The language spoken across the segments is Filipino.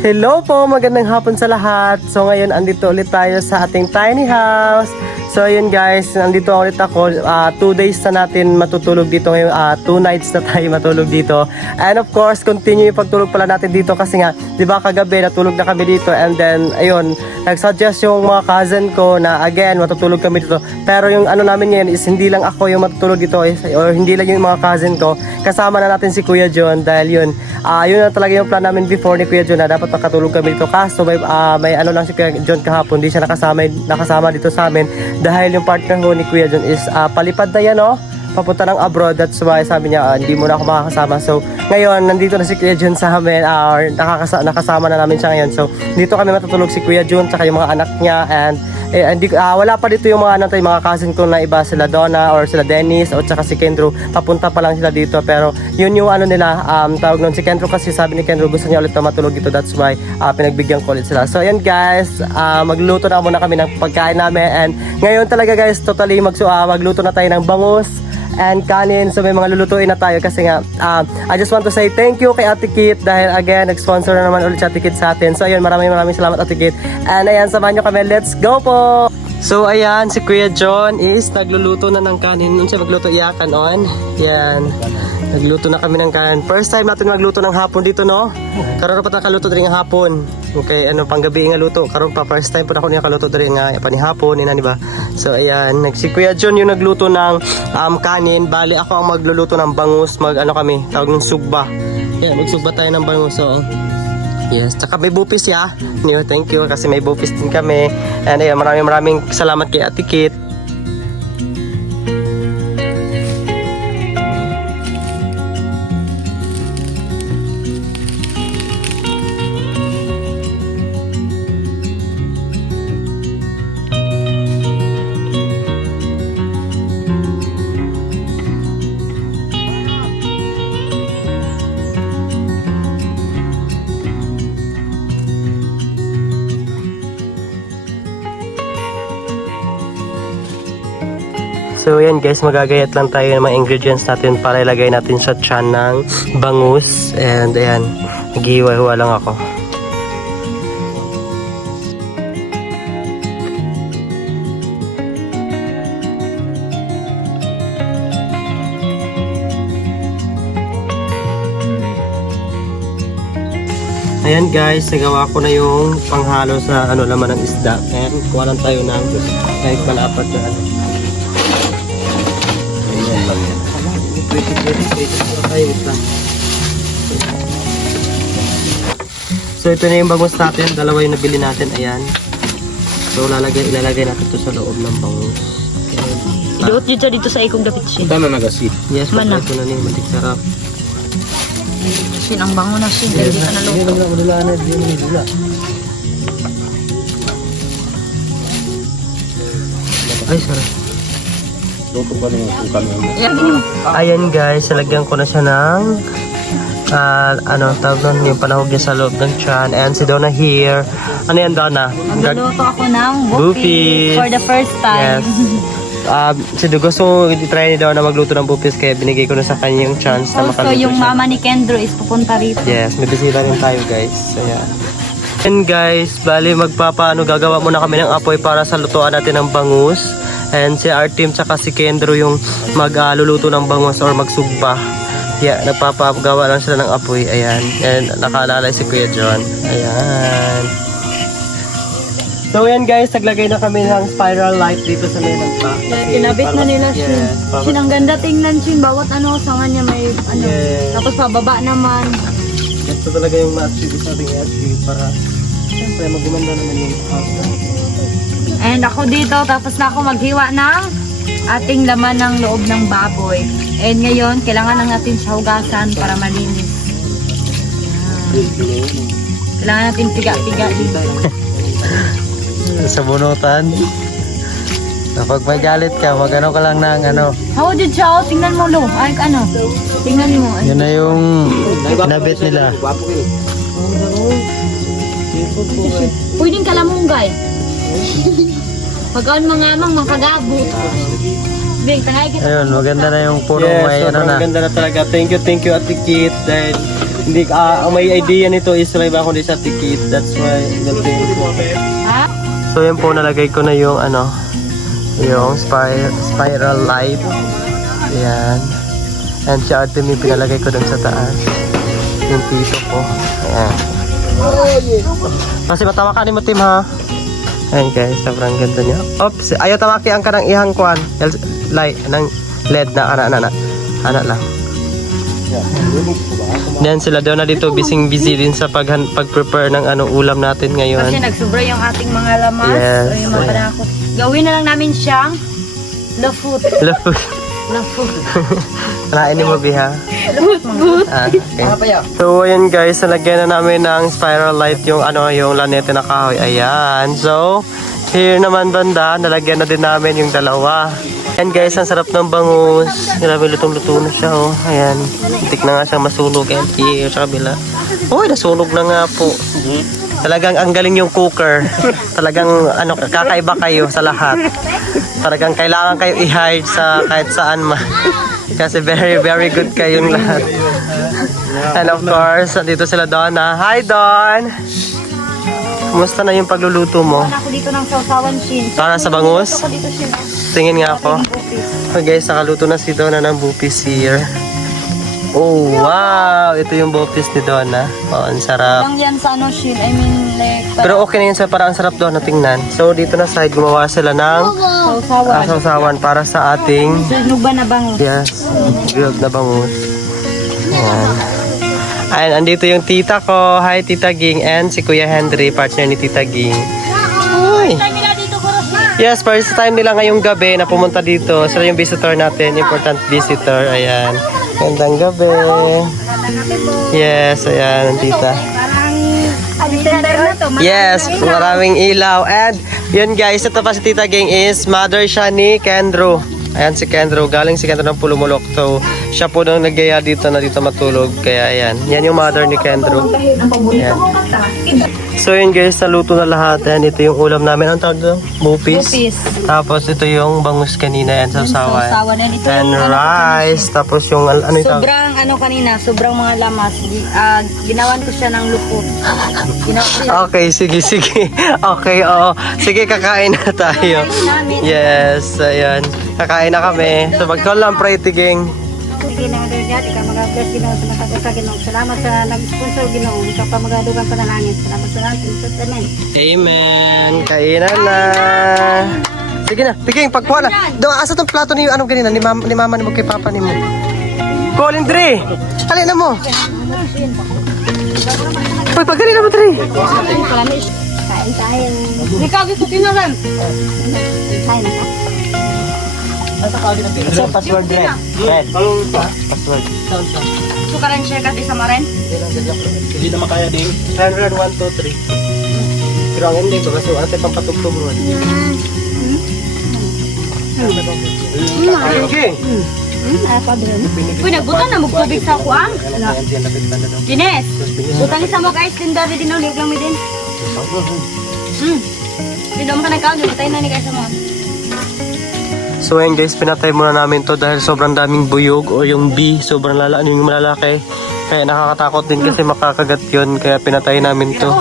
Hello po, magandang hapon sa lahat. So ngayon andito ulit tayo sa ating tiny house. So ayun guys, nandito ulit ako. 2 days na natin matutulog dito ngayon. 2 nights na tayo matulog dito. And of course, continue yung pagtulog pala natin dito kasi nga, 'di ba kagabi natulog na kami dito and then ayun, nag-suggest yung mga cousin ko na again matutulog kami dito. Pero yung ano namin ngayon is hindi lang ako yung matutulog dito or hindi lang yung mga cousin ko. Kasama na natin si Kuya John dahil yun na talaga yung plan namin before ni Kuya John na dapat makatulog kami dito. Kaso may ano lang si Kuya John kahapon, hindi siya nakasama dito sa amin dahil yung partner ko ni Kuya John is palipad na yan papunta ng abroad. That's why sabi niya hindi mo na ako makakasama. So ngayon nandito na si Kuya John sa amin or nakasama na namin siya ngayon. So dito kami matutulog si Kuya John tsaka yung mga anak niya and wala pa dito yung mga mga cousin ko na iba, sila Donna or sila Dennis o tsaka si Kendro. Papunta pa lang sila dito pero yun yung ano nila tawag nun si Kendro kasi sabi ni Kendro gusto niya ulit na matulog dito. That's why pinagbigyan ko ulit sila. So ayan guys, magluto na muna kami ng pagkain namin and ngayon talaga guys totally magluto na tayo ng bangus and kanin. So may mga lulutuin na tayo kasi nga I just want to say thank you kay Ate Kit dahil again nag-sponsor na naman ulit si Ate Kit sa atin. So ayun, maraming salamat Ate Kit. And ayan, samahan nyo kami. Let's go po! So ayan, si Kuya John is nagluluto na ng kanin. Nun siya magluto iyakan on. Yan. Nagluto na kami ng kanin. First time natin magluto ng hapon dito, no? Karoon pa nakaluto rin ng hapon. Okay, panggabi nga luto. Karoon pa first time po ako nakaluto rin nga panihapon, di ba? So ayan, si Kuya John yung nagluto ng kanin. Bali ako ang magluluto ng bangus. Kami, tawag ng sugba. Ayan, magsugba tayo ng bangus. So, yes, tsaka may bupis ya. Thank you kasi may bupis din kami. And ayan, maraming salamat kay Ate Kit. So yan guys, magagayat lang tayo ng mga ingredients natin para ilagay natin sa tiyan ng bangus. And ayan, naghihiwa-hiwa lang ako. Ayan guys, nagawa ko na yung panghalo sa laman ng isda. Ayan, kuha lang tayo ng kahit malapat na So ito na yung bangus natin, dalawa yung nabili natin, ayan. So ilalagay natin ito sa loob ng bangus. Iluot dito sa ikong dapit siya. Tama nagasit. Yes, patay ko na niyo, matik sarap. Sin ang bango na sin, hindi ka na luto. Ay, sarap. Luto pa rin yung sukan mo. Ayan guys, nalagyan ko na siya ng tawag nun, yung panahog niya sa loob ng tiyan. And si Donna here. Ano yan, Donna? Magluluto ako ng Bupis. bupis for the first time. Yes. Si gusto i-try ni Donna magluto ng bupis kaya binigay ko na sa kanya yung chance na Also, makaluto yung siya. mama ni Kendro is pupunta rito. Yes, may bisita rin tayo guys. Ayan. And guys, bali gagawa muna kami ng apoy para sa lutuan natin ng bangus. And si our team tsaka si Kendro yung magluluto ng bangus or magsugba. Yeah, nagpapagawa lang sila ng apoy. Ayan. And nakaalalay si Kuya John. Ayan. So ayan guys, naglagay na kami ng spiral light dito sa may nagpa. Kinabit na nila siya. Yes, Sin, ang ganda tingnan siya. Bawat sanga niya may Yes. Tapos pababa naman. Ito talaga yung ma-achieve sa ating achieve para siyempre magumanda naman yung house natin. And ako dito, tapos na ako maghiwa ng ating laman ng loob ng baboy. And ngayon, kailangan lang natin siya hugasan para malinis. Kailangan natin piga-piga dito. Sa bunutan. Kapag may galit ka, magano ka lang ng How did siya? Tingnan mo, Lo. Ay, tingnan mo. Yun na yung kinabit nila. Pwedeng kalamunggay. Pagkaan mga amang makagabot. Bing, tangay kita. Ayun, maganda na yung puro may ano sobrang na. ganda na talaga. Thank you Ate Kit. Dahil hindi ang may idea nito is live ako din sa Ate Kit. That's why thank you. Ha? So yan po, nalagay ko na yung ano, yung spiral light. Ayan. And si Ate Mi, pinalagay ko dun sa taas. Yung piso ko. Ayan. Kasi matamakan mo, Tim, ha? Ayan guys, sobrang ganda niya. Oops, ayaw tamaki ang kanang ihang kuan. Light, ng LED na, ana lang. Yan sila daw na dito, busy din sa pag-prepare ng ulam natin Kasi ngayon. nagsubra yung ating mga lamas. Yes, O yung mga ayan. panakot. Gawin na lang namin siyang lafut. Lafut. Lafut. Kanain mo, Biha? Lafut. Okay. So, ayan guys, nalagyan na namin ng spiral light yung yung lanete na kahoy. Ayan. So, here naman banda, nalagyan na din namin yung dalawa. Ayan guys, ang sarap ng bangus. Grabe, lutong-luto na siya, oh. Ayan. Tik na nga siya masunog. Ayan, here sa kabila. Uy, nasunog na nga po. Talagang ang galing yung cooker. Talagang kakaiba kayo sa lahat. Talagang kailangan kayo i-hide sa kahit saan man. Kasi very, very good kayong lahat. And of course, dito sila Donna. Hi, Don! Kumusta na yung pagluluto mo? Ako dito ng sausawan shin. Para sa bangus? Ako dito shin. Tingin nga ako. Okay guys, nakaluto na si Donna ng bupis here. Oh, wow! Ito yung bupis ni Donna. Oh, ang sarap. Lang yan sa shin. I mean like Pero okay na yun sa parang ang sarap doon na tingnan. So dito na side, gumawa sila ng sausawan. sausawan para sa ating Sunog ba na bangus? yes, grilled na bangus. Ayan. Ayan, andito yung tita ko. Hi, Tita Ging. And si Kuya Henry, partner ni Tita Ging. Uy! Yes, first time nila ngayong gabi na pumunta dito. Sila yung visitor natin, important visitor. Ayan. Gandang gabi. Yes, ayan, tita. Yes, maraming ilaw. And yun guys, ito pa si Tita Ging is mother siya ni Kendro. Ayan si Kendro, galing si Kendro ng Pulumulok. So, siya po nung nagyaya dito na dito matulog. Kaya ayan, yan yung mother ni Kendro. Ayan. So yun guys, naluto na lahat. Ayan, ito yung ulam namin. Ang tawag doon? Bupis. Bupis. Tapos ito yung bangus kanina. Ayan, sausawan. Sausawan. And ito And yung rice. Tapos yung ano yung tawag? sobrang kanina, sobrang mga lamas. Ginawan ko siya ng lupot. Ginawa ko siya. Okay, sige. Okay, oo. Sige, kakain na tayo. Yes, ayan. Kakain na kami. So, mag-call lang, pray tiging. Sige na mga dati ka mag-bless Ginoo sa matag sa Ginoo. Salamat sa nag-sponsor Ginoo sa pamagadugang panalangin. Salamat sa natin. Amen. Amen. Kainan na. Sige na, tiging, pagkuha na. Doon, asa tong plato ni anong ganina? Ni mama ni mo kay papa ni mo. Colin, Dre! Halin na mo. Uy, pagkali na mo, Dre. Kain tayo. Ikaw, gusto tinalan. Kain na ka. Sa password, Red. Red. Password. Sukaran siya kasi sa maren. Hindi na makaya din. 100, 1, 2, 3. Pero ang hindi ko kasi ate pampatugtog mo. King. Uy, nagbutan na magtubig sa kuang. Gines, butang isa mo guys, din dali din ulit lang mo din. Hindi mo ka nagkaon, butay na ni guys mo. So ayun guys, pinatay muna namin to dahil sobrang daming buyog o yung bee, sobrang yung malalaki. Kaya nakakatakot din kasi makakagat yun, kaya pinatay namin to.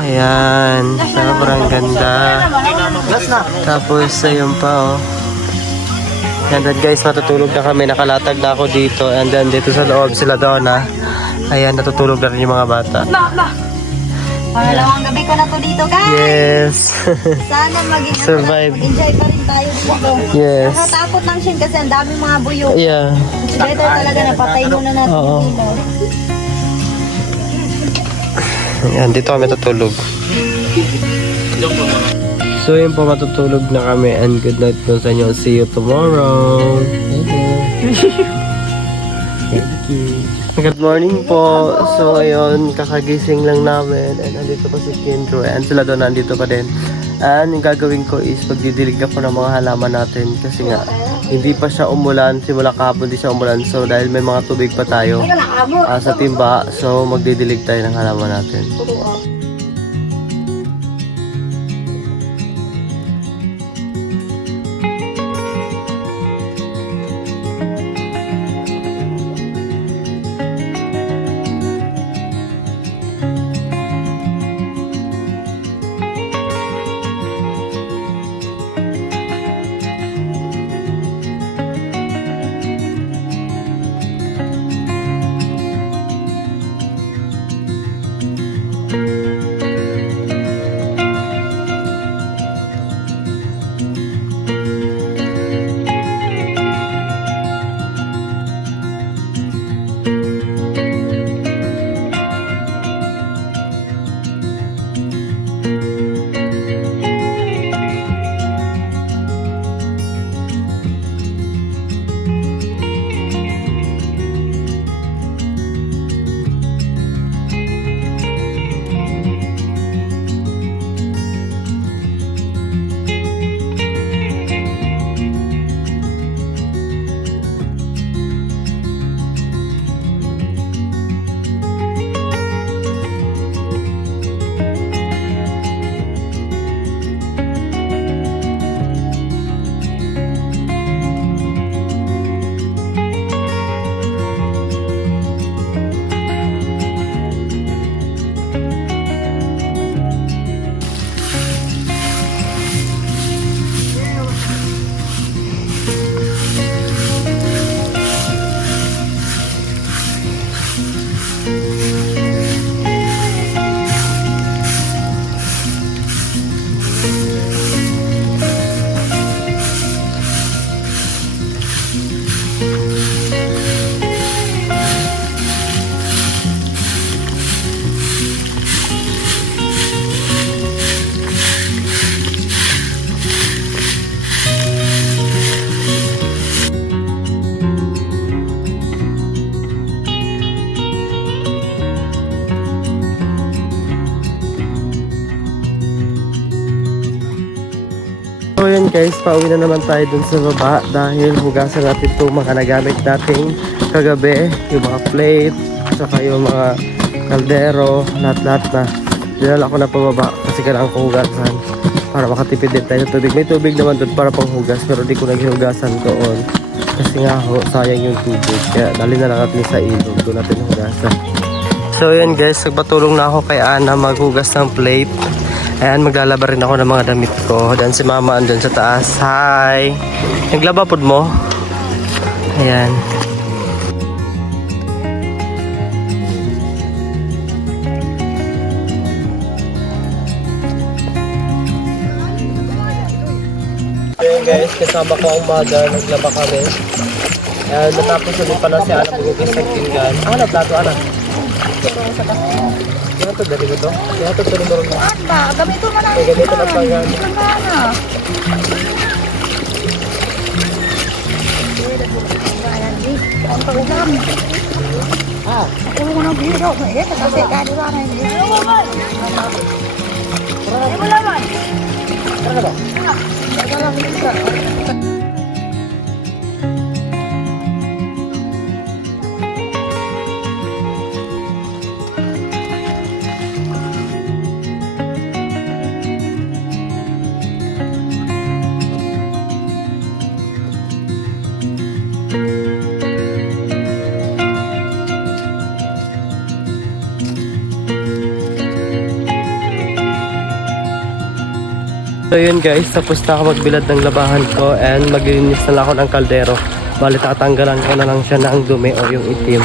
Ayan, sobrang ganda. Tapos ayun pa oh. And then guys, matutulog na kami, nakalatag na ako dito. And then dito sa loob sila Donna. Ayan, natutulog na rin yung mga bata. Pangalawang gabi ko na to dito guys. Yes. Sana maging Survive. enjoy pa rin tayo dito. Yes. Nakatakot lang siya kasi ang dami mga buyog. Yeah. Better talaga napatay muna natin Oo. dito. Ayan, dito kami tutulog. So yun po, matutulog na kami and good night po sa inyo. See you tomorrow. Thank you. Good morning po. So ayun, kakagising lang namin and nandito pa si Kendro and sila doon nandito pa din. And yung gagawin ko is pagdidilig ako ng mga halaman natin kasi nga hindi pa siya umulan, simula kahapon hindi siya umulan. So dahil may mga tubig pa tayo sa timba, so magdidilig tayo ng halaman natin. guys, pauwi na naman tayo dun sa baba dahil hugasan natin itong mga nagamit nating kagabi, yung mga plate, saka yung mga kaldero, lahat-lahat na. Dinala ko na pababa kasi kailangan ko hugasan para makatipid din tayo sa tubig. May tubig naman doon para pang hugas pero di ko naghihugasan doon kasi nga sayang yung tubig. Kaya dali na lang natin sa ilog, doon natin hugasan. So yun guys, nagpatulong na ako kay Ana maghugas ng plate. Ayan, maglalaba rin ako ng mga damit ko. Dan si mama andun sa taas. Hi! Naglaba po mo? Ayan. Ayan guys, kasama ko ang mother. Naglaba kami. Ayan, natapos ulit pala si Ana maghugas ng pinggan. Ano, plato Ana? Kaya ito, dali mo ito? Kaya ito, dali mo rin mo. Ba, gamito mo na. May ganito na pa yan. Ang pag-ulam. Ako mo nang biro. Kasi kani ba na hindi. Ay, wala man. Tara ba? So yun guys, tapos na ako magbilad ng labahan ko and maglilinis na lang ako ng kaldero. Bali tatanggalan ko na lang siya ng dumi o yung itim.